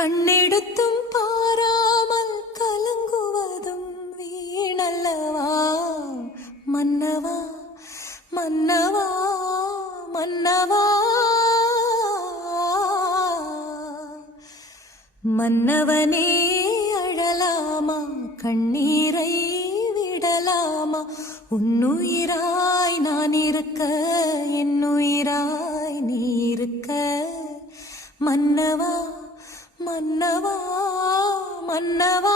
கண்ணெடுத்தும் பாராமல் கலங்குவதும் வீணல்லவா மன்னவா மன்னவா மன்னவா மன்னவனே அழலாமா கண்ணீரை விடலாமா உன்னுயிராய் நான் இருக்க என்னுயிராய் நீ இருக்க மன்னவா மன்னவா மன்னவா